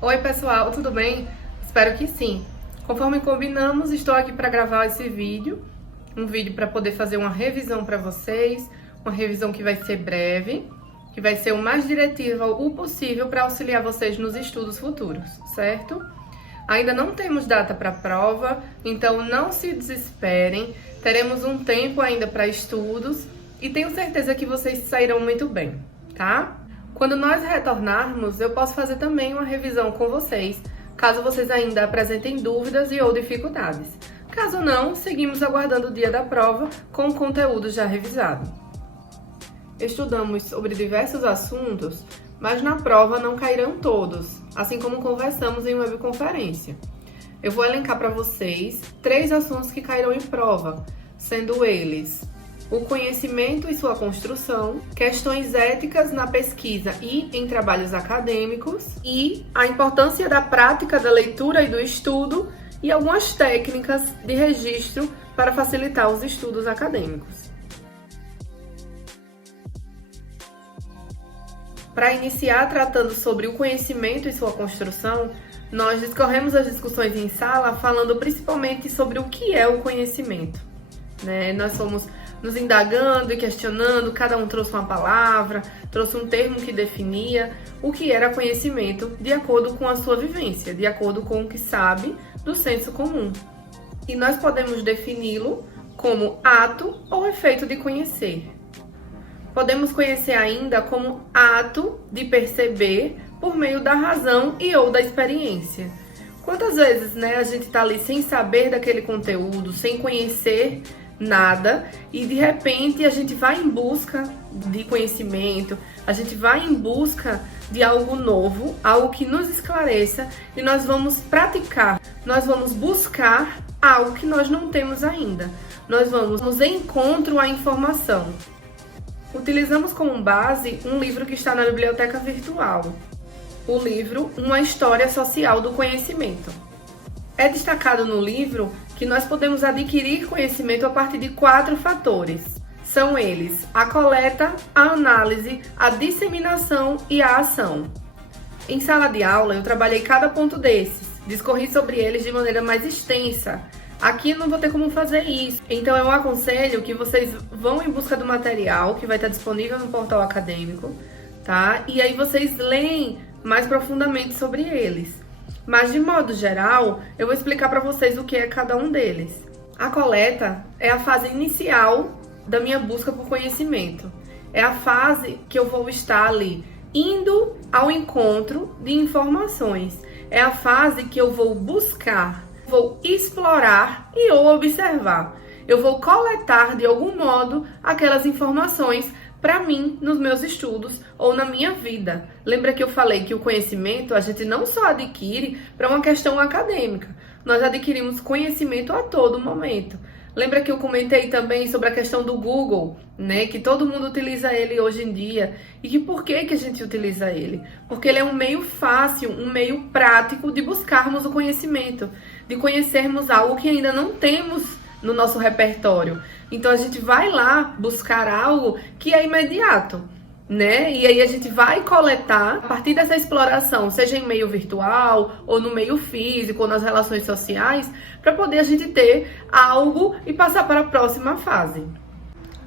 Oi pessoal, tudo bem? Espero que sim. Conforme combinamos, estou aqui para gravar esse vídeo, um vídeo para poder fazer uma revisão para vocês, uma revisão que vai ser breve, que vai ser o mais diretiva o possível para auxiliar vocês nos estudos futuros, certo? Ainda não temos data para a prova, então não se desesperem, teremos um tempo ainda para estudos e tenho certeza que vocês sairão muito bem, tá? Quando nós retornarmos, eu posso fazer também uma revisão com vocês, caso vocês ainda apresentem dúvidas e ou dificuldades. Caso não, seguimos aguardando o dia da prova com o conteúdo já revisado. Estudamos sobre diversos assuntos, mas na prova não cairão todos, assim como conversamos em webconferência. Eu vou elencar para vocês 3 assuntos que cairão em prova, sendo eles o conhecimento e sua construção, questões éticas na pesquisa e em trabalhos acadêmicos e a importância da prática da leitura e do estudo e algumas técnicas de registro para facilitar os estudos acadêmicos. Para iniciar tratando sobre o conhecimento e sua construção, nós discorremos as discussões em sala falando principalmente sobre o que é o conhecimento, né? Nós fomos nos indagando e questionando, cada um trouxe uma palavra, trouxe um termo que definia o que era conhecimento de acordo com a sua vivência, de acordo com o que sabe do senso comum. E nós podemos defini-lo como ato ou efeito de conhecer. Podemos conhecer ainda como ato de perceber por meio da razão e ou da experiência. Quantas vezes, a gente está ali sem saber daquele conteúdo, sem conhecer nada, e de repente a gente vai em busca de conhecimento, a gente vai em busca de algo novo, algo que nos esclareça, e nós vamos praticar, nós vamos buscar algo que nós não temos ainda, nós vamos em encontro à informação. Utilizamos como base um livro que está na biblioteca virtual, o livro Uma História Social do Conhecimento. É destacado no livro que nós podemos adquirir conhecimento a partir de 4 fatores. São eles: a coleta, a análise, a disseminação e a ação. Em sala de aula, eu trabalhei cada ponto desses, discorri sobre eles de maneira mais extensa. Aqui eu não vou ter como fazer isso, então eu aconselho que vocês vão em busca do material que vai estar disponível no portal acadêmico, tá? E aí vocês leem mais profundamente sobre eles. Mas, de modo geral, eu vou explicar para vocês o que é cada um deles. A coleta é a fase inicial da minha busca por conhecimento. É a fase que eu vou estar ali, indo ao encontro de informações. É a fase que eu vou buscar, vou explorar e ou observar. Eu vou coletar, de algum modo, aquelas informações para mim, nos meus estudos ou na minha vida. Lembra que eu falei que o conhecimento a gente não só adquire para uma questão acadêmica, nós adquirimos conhecimento a todo momento. Lembra que eu comentei também sobre a questão do Google, que todo mundo utiliza ele hoje em dia. E que por que a gente utiliza ele? Porque ele é um meio fácil, um meio prático de buscarmos o conhecimento, de conhecermos algo que ainda não temos no nosso repertório. Então a gente vai lá buscar algo que é imediato, E aí a gente vai coletar a partir dessa exploração, seja em meio virtual, ou no meio físico, ou nas relações sociais, para poder a gente ter algo e passar para a próxima fase.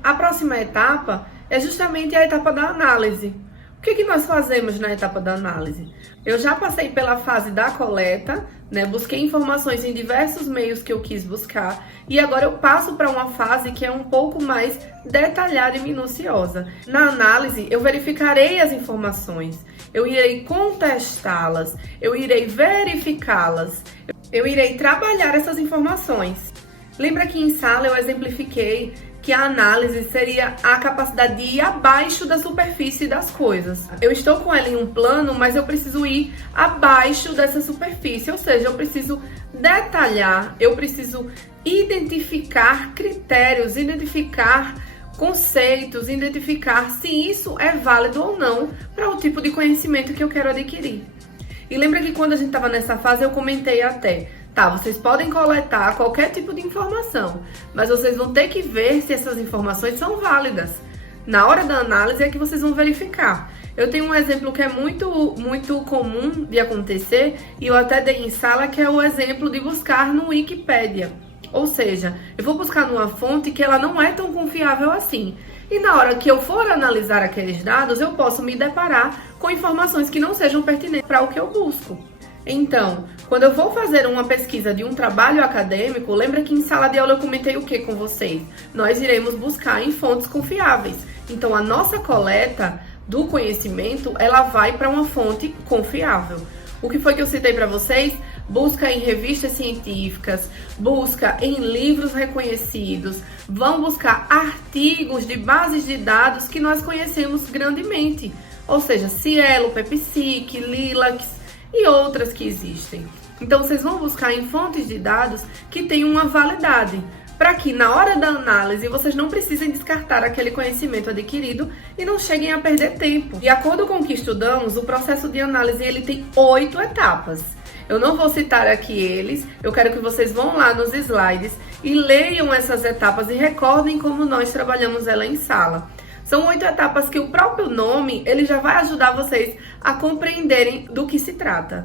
A próxima etapa é justamente a etapa da análise. O que nós fazemos na etapa da análise? Eu já passei pela fase da coleta, busquei informações em diversos meios que eu quis buscar, e agora eu passo para uma fase que é um pouco mais detalhada e minuciosa. Na análise, eu verificarei as informações, eu irei contestá-las, eu irei verificá-las, eu irei trabalhar essas informações. Lembra que em sala eu exemplifiquei que a análise seria a capacidade de ir abaixo da superfície das coisas. Eu estou com ela em um plano, mas eu preciso ir abaixo dessa superfície, ou seja, eu preciso detalhar, eu preciso identificar critérios, identificar conceitos, identificar se isso é válido ou não para o tipo de conhecimento que eu quero adquirir. E lembra que quando a gente estava nessa fase eu comentei até, vocês podem coletar qualquer tipo de informação, mas vocês vão ter que ver se essas informações são válidas. Na hora da análise é que vocês vão verificar. Eu tenho um exemplo que é muito comum de acontecer, e eu até dei em sala, que é o exemplo de buscar no Wikipédia. Ou seja, eu vou buscar numa fonte que ela não é tão confiável assim. E na hora que eu for analisar aqueles dados, eu posso me deparar com informações que não sejam pertinentes para o que eu busco. Então, quando eu vou fazer uma pesquisa de um trabalho acadêmico, lembra que em sala de aula eu comentei o que com vocês? Nós iremos buscar em fontes confiáveis. Então, a nossa coleta do conhecimento, ela vai para uma fonte confiável. O que foi que eu citei para vocês? Busca em revistas científicas, busca em livros reconhecidos, vão buscar artigos de bases de dados que nós conhecemos grandemente. Ou seja, Cielo, PepsiC, Lilacs e outras que existem. Então, vocês vão buscar em fontes de dados que tenham uma validade, para que na hora da análise vocês não precisem descartar aquele conhecimento adquirido e não cheguem a perder tempo. De acordo com o que estudamos, o processo de análise ele tem 8 etapas. Eu não vou citar aqui eles, eu quero que vocês vão lá nos slides e leiam essas etapas e recordem como nós trabalhamos ela em sala. São 8 etapas que o próprio nome ele já vai ajudar vocês a compreenderem do que se trata.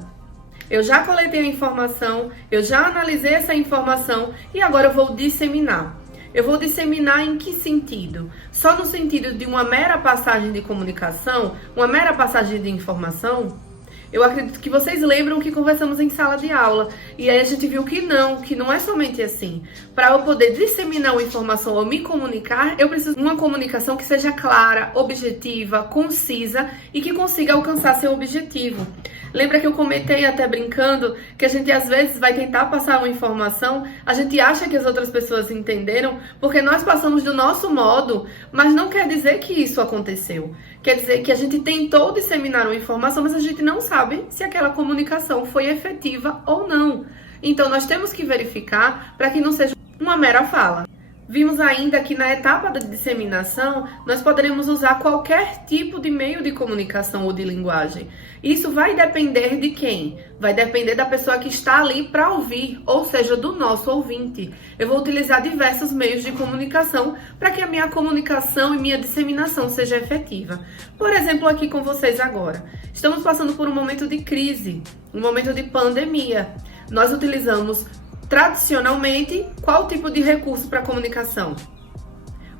Eu já coletei a informação, eu já analisei essa informação e agora eu vou disseminar. Eu vou disseminar em que sentido? Só no sentido de uma mera passagem de comunicação, uma mera passagem de informação? Eu acredito que vocês lembram que conversamos em sala de aula e aí a gente viu que não é somente assim. Para eu poder disseminar uma informação ou me comunicar, eu preciso de uma comunicação que seja clara, objetiva, concisa e que consiga alcançar seu objetivo. Lembra que eu comentei até brincando que a gente às vezes vai tentar passar uma informação, a gente acha que as outras pessoas entenderam porque nós passamos do nosso modo, mas não quer dizer que isso aconteceu. Quer dizer que a gente tentou disseminar uma informação, mas a gente não sabe se aquela comunicação foi efetiva ou não. Então nós temos que verificar para que não seja uma mera fala. Vimos ainda que na etapa da disseminação, nós poderemos usar qualquer tipo de meio de comunicação ou de linguagem. Isso vai depender de quem? Vai depender da pessoa que está ali para ouvir, ou seja, do nosso ouvinte. Eu vou utilizar diversos meios de comunicação para que a minha comunicação e minha disseminação seja efetiva. Por exemplo, aqui com vocês agora. Estamos passando por um momento de crise, um momento de pandemia. Nós utilizamos tradicionalmente, qual tipo de recurso para comunicação?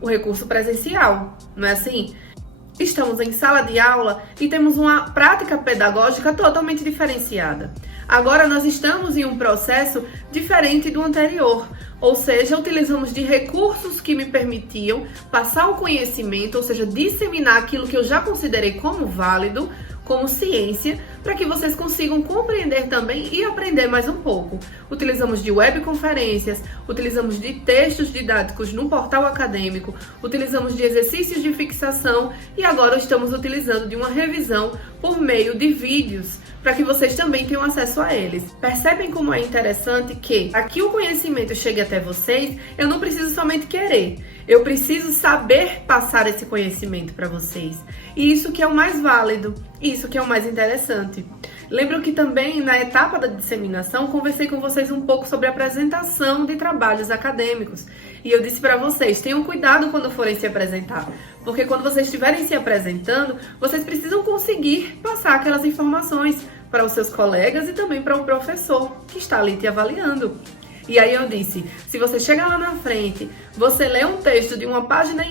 O recurso presencial, não é assim? Estamos em sala de aula e temos uma prática pedagógica totalmente diferenciada. Agora nós estamos em um processo diferente do anterior, ou seja, utilizamos de recursos que me permitiam passar o conhecimento, ou seja, disseminar aquilo que eu já considerei como válido, como ciência, para que vocês consigam compreender também e aprender mais um pouco. Utilizamos de webconferências, utilizamos de textos didáticos no portal acadêmico, utilizamos de exercícios de fixação e agora estamos utilizando de uma revisão por meio de vídeos, para que vocês também tenham acesso a eles. Percebem como é interessante que aqui o conhecimento chegue até vocês, eu não preciso somente querer, eu preciso saber passar esse conhecimento para vocês. E isso que é o mais válido, isso que é o mais interessante. Lembro que também na etapa da disseminação conversei com vocês um pouco sobre a apresentação de trabalhos acadêmicos. E eu disse para vocês, tenham cuidado quando forem se apresentar, porque quando vocês estiverem se apresentando, vocês precisam conseguir passar aquelas informações para os seus colegas e também para o professor que está ali te avaliando. E aí eu disse, se você chega lá na frente, você lê um texto de 1,5 páginas,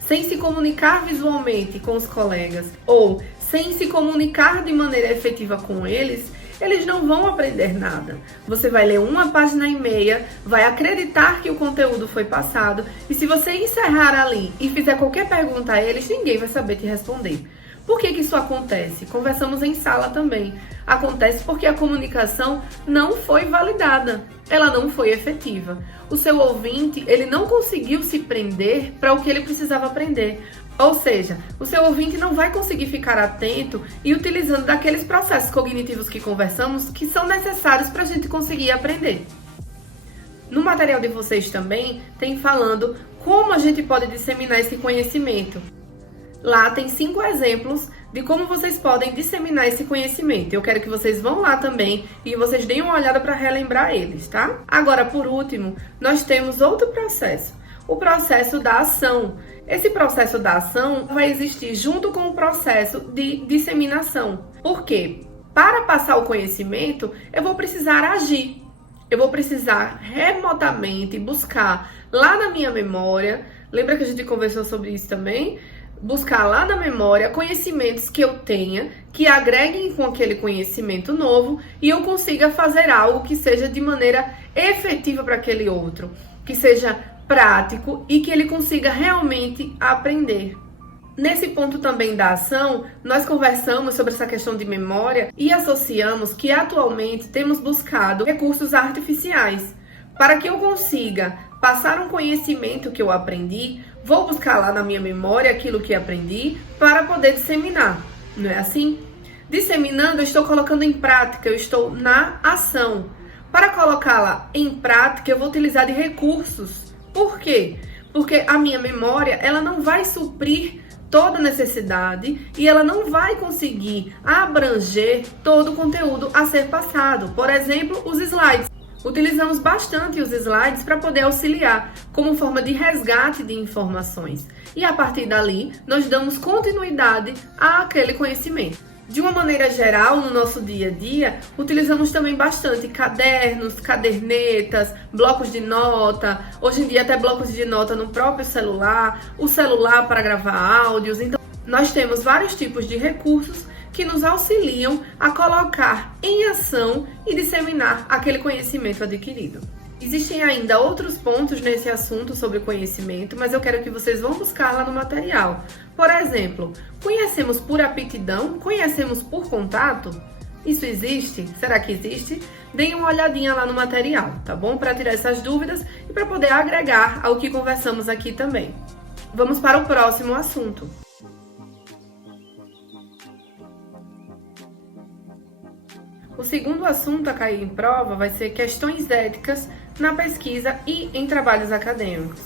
sem se comunicar visualmente com os colegas, ou sem se comunicar de maneira efetiva com eles não vão aprender nada. Você vai ler 1,5 páginas, vai acreditar que o conteúdo foi passado, e se você encerrar ali e fizer qualquer pergunta a eles, ninguém vai saber te responder. Por que isso acontece? Conversamos em sala também. Acontece porque a comunicação não foi validada, ela não foi efetiva. O seu ouvinte, ele não conseguiu se prender para o que ele precisava aprender. Ou seja, o seu ouvinte não vai conseguir ficar atento e utilizando daqueles processos cognitivos que conversamos que são necessários para a gente conseguir aprender. No material de vocês também tem falando como a gente pode disseminar esse conhecimento. Lá tem 5 exemplos de como vocês podem disseminar esse conhecimento. Eu quero que vocês vão lá também e vocês deem uma olhada para relembrar eles, tá? Agora, por último, nós temos outro processo. O processo da ação. Esse processo da ação vai existir junto com o processo de disseminação. Por quê? Para passar o conhecimento, eu vou precisar agir. Eu vou precisar remotamente buscar lá na minha memória, lembra que a gente conversou sobre isso também? Buscar lá na memória conhecimentos que eu tenha, que agreguem com aquele conhecimento novo e eu consiga fazer algo que seja de maneira efetiva para aquele outro, que seja prático e que ele consiga realmente aprender. Nesse ponto também da ação, nós conversamos sobre essa questão de memória e associamos que atualmente temos buscado recursos artificiais. Para que eu consiga passar um conhecimento que eu aprendi, vou buscar lá na minha memória aquilo que aprendi para poder disseminar, não é assim? Disseminando, eu estou colocando em prática, eu estou na ação. Para colocá-la em prática, eu vou utilizar de recursos. Por quê? Porque a minha memória, ela não vai suprir toda necessidade e ela não vai conseguir abranger todo o conteúdo a ser passado. Por exemplo, os slides. Utilizamos bastante os slides para poder auxiliar como forma de resgate de informações. E a partir dali, nós damos continuidade àquele conhecimento. De uma maneira geral, no nosso dia a dia, utilizamos também bastante cadernos, cadernetas, blocos de nota, hoje em dia até blocos de nota no próprio celular, o celular para gravar áudios. Então, nós temos vários tipos de recursos que nos auxiliam a colocar em ação e disseminar aquele conhecimento adquirido. Existem ainda outros pontos nesse assunto sobre conhecimento, mas eu quero que vocês vão buscar lá no material. Por exemplo, conhecemos por aptidão? Conhecemos por contato? Isso existe? Será que existe? Deem uma olhadinha lá no material, tá bom? Para tirar essas dúvidas e para poder agregar ao que conversamos aqui também. Vamos para o próximo assunto. O segundo assunto a cair em prova vai ser questões éticas na pesquisa e em trabalhos acadêmicos.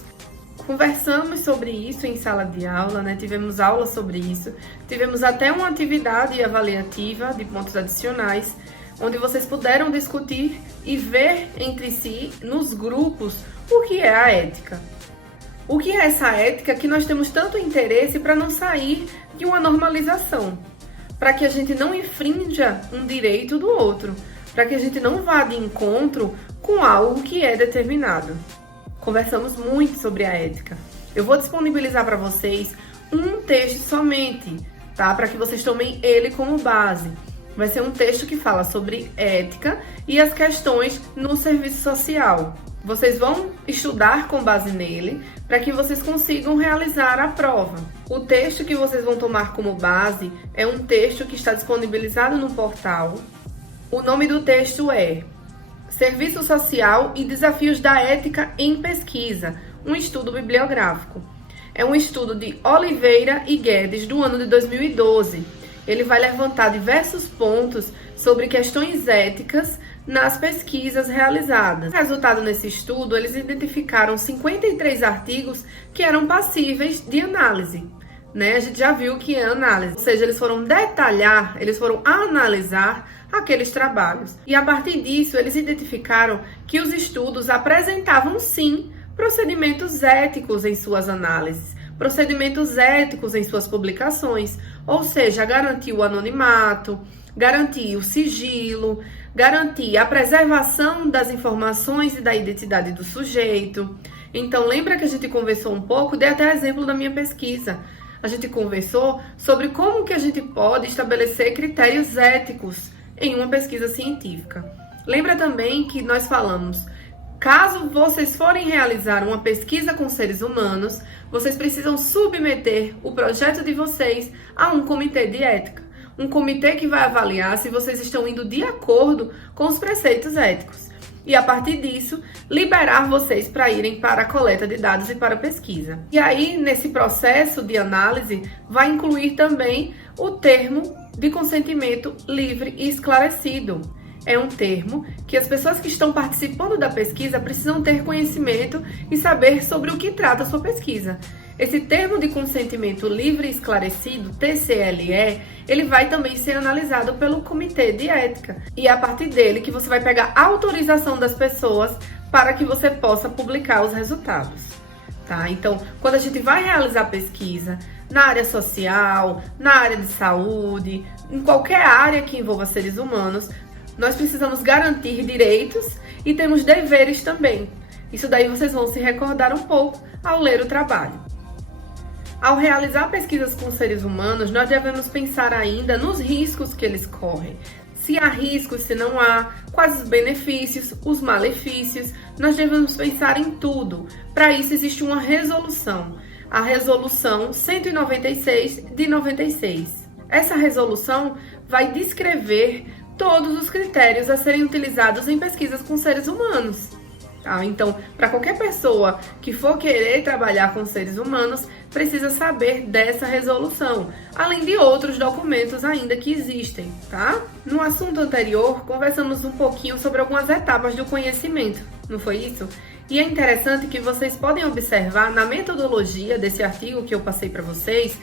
Conversamos sobre isso em sala de aula, né? Tivemos aula sobre isso, tivemos até uma atividade avaliativa de pontos adicionais, onde vocês puderam discutir e ver entre si, nos grupos, o que é a ética. O que é essa ética que nós temos tanto interesse para não sair de uma normalização, para que a gente não infrinja um direito do outro, para que a gente não vá de encontro com algo que é determinado. Conversamos muito sobre a ética. Eu vou disponibilizar para vocês um texto somente, tá? Para que vocês tomem ele como base. Vai ser um texto que fala sobre ética e as questões no serviço social. Vocês vão estudar com base nele para que vocês consigam realizar a prova. O texto que vocês vão tomar como base é um texto que está disponibilizado no portal. O nome do texto é Serviço Social e Desafios da Ética em Pesquisa, um estudo bibliográfico. É um estudo de Oliveira e Guedes, do ano de 2012. Ele vai levantar diversos pontos sobre questões éticas nas pesquisas realizadas. Resultado nesse estudo, eles identificaram 53 artigos que eram passíveis de análise. A gente já viu o que é análise, ou seja, eles foram detalhar, eles foram analisar aqueles trabalhos. E a partir disso, eles identificaram que os estudos apresentavam, sim, procedimentos éticos em suas análises, procedimentos éticos em suas publicações, ou seja, garantir o anonimato, garantir o sigilo, garantir a preservação das informações e da identidade do sujeito. Então, lembra que a gente conversou um pouco, dei até exemplo da minha pesquisa. A gente conversou sobre como que a gente pode estabelecer critérios éticos em uma pesquisa científica. Lembra também que nós falamos, caso vocês forem realizar uma pesquisa com seres humanos, vocês precisam submeter o projeto de vocês a um comitê de ética. Um comitê que vai avaliar se vocês estão indo de acordo com os preceitos éticos. E a partir disso, liberar vocês para irem para a coleta de dados e para a pesquisa. E aí, nesse processo de análise, vai incluir também o termo de consentimento livre e esclarecido. É um termo que as pessoas que estão participando da pesquisa precisam ter conhecimento e saber sobre o que trata a sua pesquisa. Esse termo de consentimento livre e esclarecido, TCLE, ele vai também ser analisado pelo Comitê de Ética. E é a partir dele que você vai pegar a autorização das pessoas para que você possa publicar os resultados. tá? Então, quando a gente vai realizar pesquisa na área social, na área de saúde, em qualquer área que envolva seres humanos, nós precisamos garantir direitos e temos deveres também. Isso daí vocês vão se recordar um pouco ao ler o trabalho. Ao realizar pesquisas com seres humanos, nós devemos pensar ainda nos riscos que eles correm. Se há riscos, se não há, quais os benefícios, os malefícios, nós devemos pensar em tudo. Para isso existe uma resolução, a Resolução 196 de 96. Essa resolução vai descrever todos os critérios a serem utilizados em pesquisas com seres humanos. Tá? Então, para qualquer pessoa que for querer trabalhar com seres humanos, precisa saber dessa resolução, além de outros documentos ainda que existem, tá? No assunto anterior, conversamos um pouquinho sobre algumas etapas do conhecimento, não foi isso? E é interessante que vocês podem observar na metodologia desse artigo que eu passei para vocês,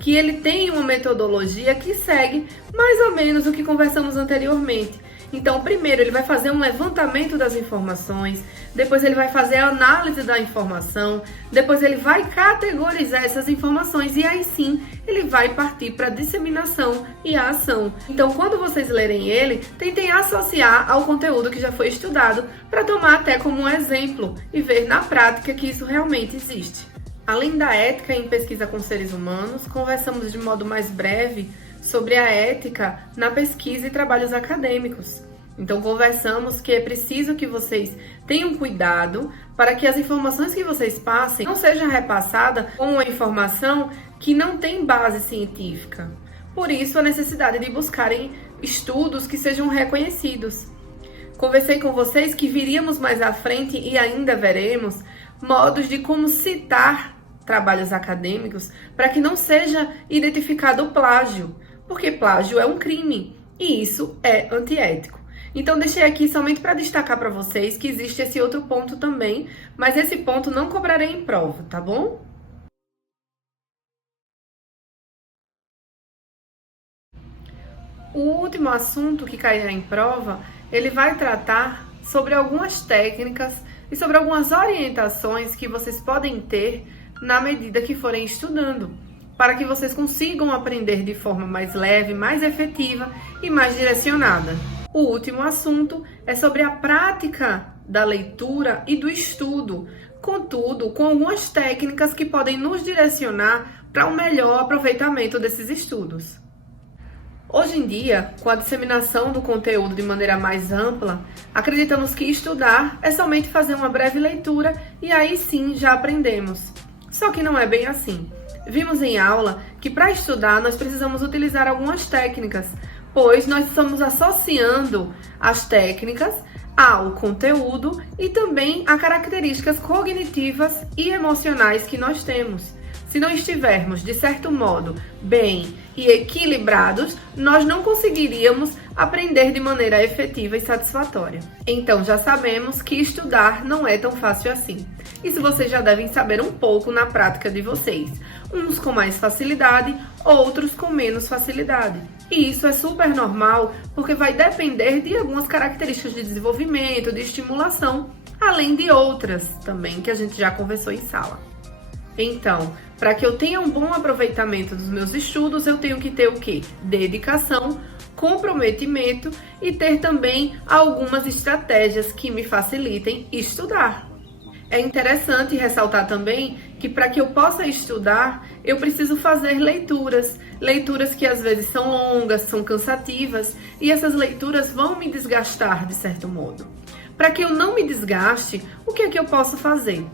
que ele tem uma metodologia que segue mais ou menos o que conversamos anteriormente. Então, primeiro ele vai fazer um levantamento das informações, depois ele vai fazer a análise da informação, depois ele vai categorizar essas informações e aí sim ele vai partir para a disseminação e a ação. Então, quando vocês lerem ele, tentem associar ao conteúdo que já foi estudado para tomar até como um exemplo e ver na prática que isso realmente existe. Além da ética em pesquisa com seres humanos, conversamos de modo mais breve sobre a ética na pesquisa e trabalhos acadêmicos. Então, conversamos que é preciso que vocês tenham cuidado para que as informações que vocês passem não sejam repassadas com uma informação que não tem base científica. Por isso, a necessidade de buscarem estudos que sejam reconhecidos. Conversei com vocês que viríamos mais à frente e ainda veremos modos de como citar trabalhos acadêmicos para que não seja identificado o plágio, porque plágio é um crime e isso é antiético. Então deixei aqui somente para destacar para vocês que existe esse outro ponto também, mas esse ponto não cobrarei em prova, tá bom? O último assunto que cairá em prova, ele vai tratar sobre algumas técnicas e sobre algumas orientações que vocês podem ter na medida que forem estudando, para que vocês consigam aprender de forma mais leve, mais efetiva e mais direcionada. O último assunto é sobre a prática da leitura e do estudo, contudo, com algumas técnicas que podem nos direcionar para um melhor aproveitamento desses estudos. Hoje em dia, com a disseminação do conteúdo de maneira mais ampla, acreditamos que estudar é somente fazer uma breve leitura e aí sim já aprendemos. Só que não é bem assim. Vimos em aula que para estudar nós precisamos utilizar algumas técnicas, pois nós estamos associando as técnicas ao conteúdo e também a características cognitivas e emocionais que nós temos. Se não estivermos, de certo modo, bem e equilibrados, nós não conseguiríamos aprender de maneira efetiva e satisfatória. Então, já sabemos que estudar não é tão fácil assim. Isso vocês já devem saber um pouco na prática de vocês. Uns com mais facilidade, outros com menos facilidade. E isso é super normal, porque vai depender de algumas características de desenvolvimento, de estimulação, além de outras também que a gente já conversou em sala. Então, para que eu tenha um bom aproveitamento dos meus estudos, eu tenho que ter o quê? Dedicação, comprometimento e ter também algumas estratégias que me facilitem estudar. É interessante ressaltar também que para que eu possa estudar, eu preciso fazer leituras. Leituras que às vezes são longas, são cansativas e essas leituras vão me desgastar de certo modo. Para que eu não me desgaste, o que é que eu posso fazer?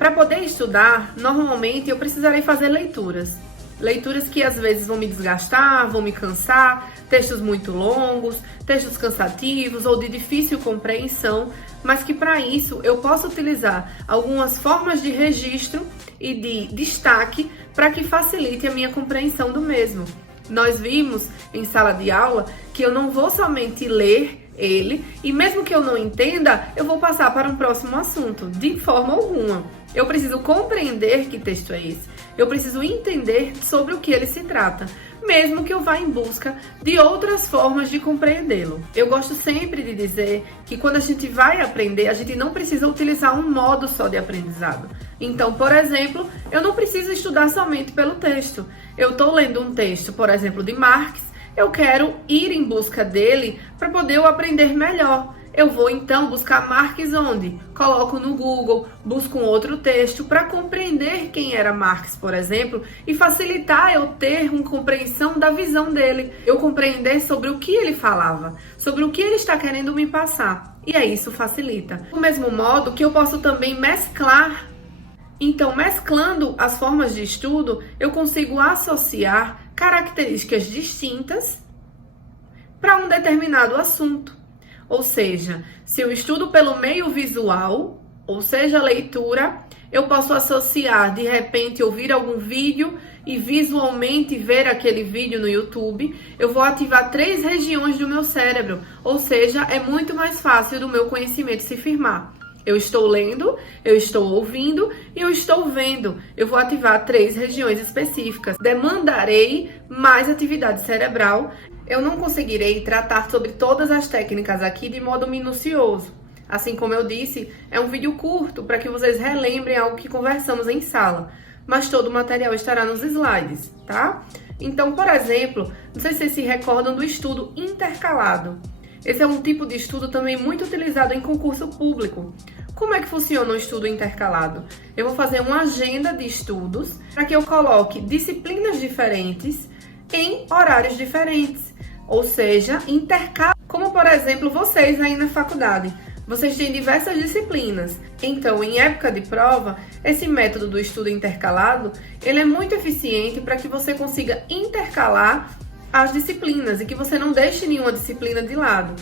Para poder estudar, normalmente eu precisarei fazer leituras. Leituras que às vezes vão me desgastar, vão me cansar, textos muito longos, textos cansativos ou de difícil compreensão, mas que para isso eu posso utilizar algumas formas de registro e de destaque para que facilite a minha compreensão do mesmo. Nós vimos em sala de aula que eu não vou somente ler ele e mesmo que eu não entenda, eu vou passar para um próximo assunto, de forma alguma. Eu preciso compreender que texto é esse. Eu preciso entender sobre o que ele se trata, mesmo que eu vá em busca de outras formas de compreendê-lo. Eu gosto sempre de dizer que quando a gente vai aprender, a gente não precisa utilizar um modo só de aprendizado. Então, por exemplo, eu não preciso estudar somente pelo texto. Eu estou lendo um texto, por exemplo, de Marx, eu quero ir em busca dele para poder eu aprender melhor. Eu vou então buscar Marx onde? Coloco no Google, busco um outro texto para compreender quem era Marx, por exemplo, e facilitar eu ter uma compreensão da visão dele, eu compreender sobre o que ele falava, sobre o que ele está querendo me passar. E aí isso facilita. Do mesmo modo que eu posso também mesclar. Então, mesclando as formas de estudo, eu consigo associar características distintas para um determinado assunto. Ou seja, se eu estudo pelo meio visual, ou seja, leitura, eu posso associar, de repente, ouvir algum vídeo e visualmente ver aquele vídeo no YouTube, eu vou ativar 3 regiões do meu cérebro, ou seja, é muito mais fácil do meu conhecimento se firmar. Eu estou lendo, eu estou ouvindo e eu estou vendo. Eu vou ativar 3 regiões específicas. Demandarei mais atividade cerebral. Eu não conseguirei tratar sobre todas as técnicas aqui de modo minucioso. Assim como eu disse, é um vídeo curto para que vocês relembrem algo que conversamos em sala. Mas todo o material estará nos slides, tá? Então, por exemplo, não sei se vocês se recordam do estudo intercalado. Esse é um tipo de estudo também muito utilizado em concurso público. Como é que funciona o estudo intercalado? Eu vou fazer uma agenda de estudos para que eu coloque disciplinas diferentes em horários diferentes. Ou seja, intercalo. Como, por exemplo, vocês aí na faculdade. Vocês têm diversas disciplinas. Então, em época de prova, esse método do estudo intercalado, ele é muito eficiente para que você consiga intercalar as disciplinas e que você não deixe nenhuma disciplina de lado.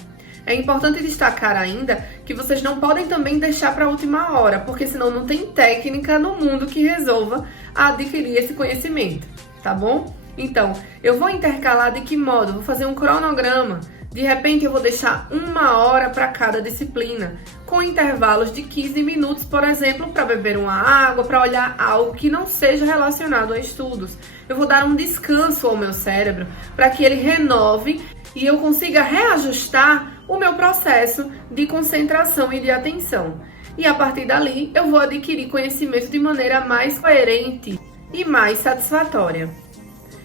É importante destacar ainda que vocês não podem também deixar para a última hora, porque senão não tem técnica no mundo que resolva adquirir esse conhecimento, tá bom? Então, eu vou intercalar de que modo? Vou fazer um cronograma. De repente, eu vou deixar 1 hora para cada disciplina, com intervalos de 15 minutos, por exemplo, para beber uma água, para olhar algo que não seja relacionado a estudos. Eu vou dar um descanso ao meu cérebro para que ele renove e eu consiga reajustar o meu processo de concentração e de atenção. E a partir dali, eu vou adquirir conhecimento de maneira mais coerente e mais satisfatória.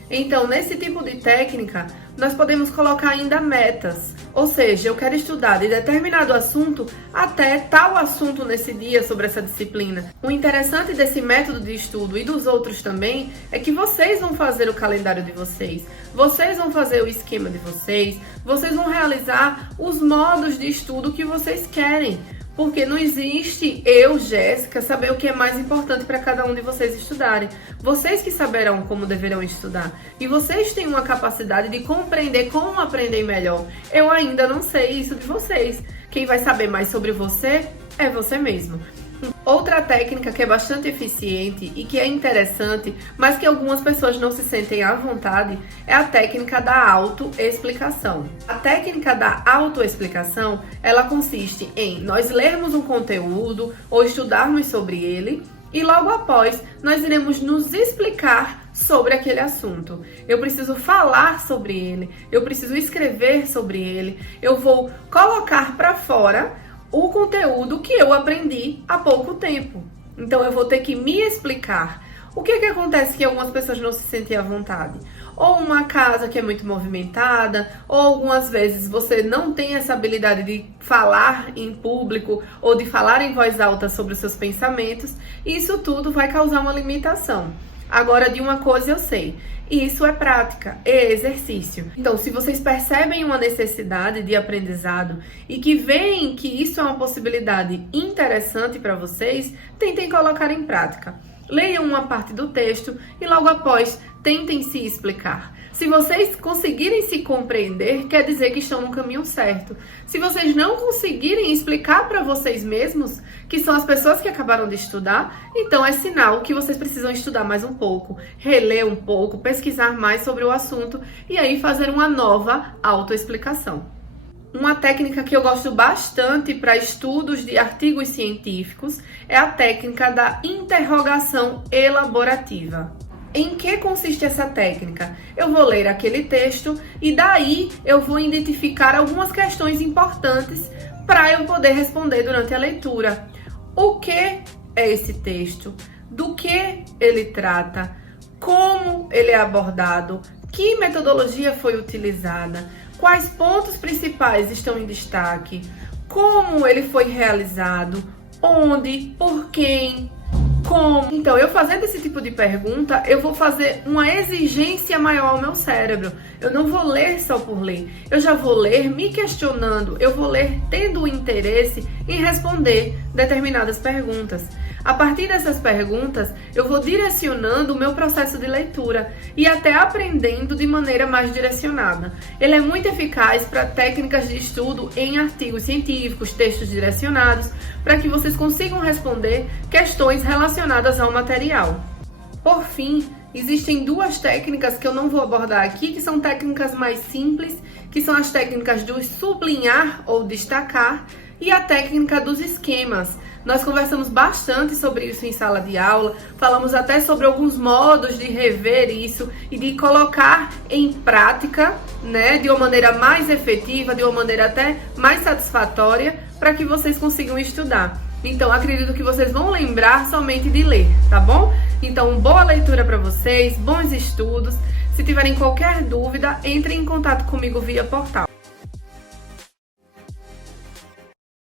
Então, nesse tipo de técnica, nós podemos colocar ainda metas. Ou seja, eu quero estudar de determinado assunto até tal assunto nesse dia sobre essa disciplina. O interessante desse método de estudo e dos outros também é que vocês vão fazer o calendário de vocês, vocês vão fazer o esquema de vocês, vocês vão realizar os modos de estudo que vocês querem. Porque não existe eu, Jéssica, saber o que é mais importante para cada um de vocês estudarem. Vocês que saberão como deverão estudar. E vocês têm uma capacidade de compreender como aprender melhor. Eu ainda não sei isso de vocês. Quem vai saber mais sobre você é você mesmo. Outra técnica que é bastante eficiente e que é interessante, mas que algumas pessoas não se sentem à vontade, é a técnica da autoexplicação. A técnica da autoexplicação, ela consiste em nós lermos um conteúdo ou estudarmos sobre ele e logo após nós iremos nos explicar sobre aquele assunto. Eu preciso falar sobre ele, eu preciso escrever sobre ele, eu vou colocar para fora o conteúdo que eu aprendi há pouco tempo. Então eu vou ter que me explicar. O que acontece que algumas pessoas não se sentem à vontade? Ou uma casa que é muito movimentada, ou algumas vezes você não tem essa habilidade de falar em público ou de falar em voz alta sobre os seus pensamentos. E isso tudo vai causar uma limitação. Agora, de uma coisa eu sei, isso é prática, é exercício. Então, se vocês percebem uma necessidade de aprendizado e que veem que isso é uma possibilidade interessante para vocês, tentem colocar em prática. Leiam uma parte do texto e logo após tentem se explicar. Se vocês conseguirem se compreender, quer dizer que estão no caminho certo. Se vocês não conseguirem explicar para vocês mesmos, que são as pessoas que acabaram de estudar, então é sinal que vocês precisam estudar mais um pouco, reler um pouco, pesquisar mais sobre o assunto e aí fazer uma nova autoexplicação. Uma técnica que eu gosto bastante para estudos de artigos científicos é a técnica da interrogação elaborativa. Em que consiste essa técnica? Eu vou ler aquele texto e daí eu vou identificar algumas questões importantes para eu poder responder durante a leitura. O que é esse texto? Do que ele trata? Como ele é abordado? Que metodologia foi utilizada? Quais pontos principais estão em destaque? Como ele foi realizado? Onde? Por quem? Como? Então, eu fazendo esse tipo de pergunta, eu vou fazer uma exigência maior ao meu cérebro. Eu não vou ler só por ler. Eu já vou ler me questionando, eu vou ler tendo o interesse em responder determinadas perguntas. A partir dessas perguntas, eu vou direcionando o meu processo de leitura e até aprendendo de maneira mais direcionada. Ele é muito eficaz para técnicas de estudo em artigos científicos, textos direcionados, para que vocês consigam responder questões relacionadas ao material. Por fim, existem duas técnicas que eu não vou abordar aqui, que são técnicas mais simples, que são as técnicas do sublinhar ou destacar e a técnica dos esquemas. Nós conversamos bastante sobre isso em sala de aula, falamos até sobre alguns modos de rever isso e de colocar em prática, né, de uma maneira mais efetiva, de uma maneira até mais satisfatória, para que vocês consigam estudar. Então, acredito que vocês vão lembrar somente de ler, tá bom? Então, boa leitura para vocês, bons estudos. Se tiverem qualquer dúvida, entrem em contato comigo via portal.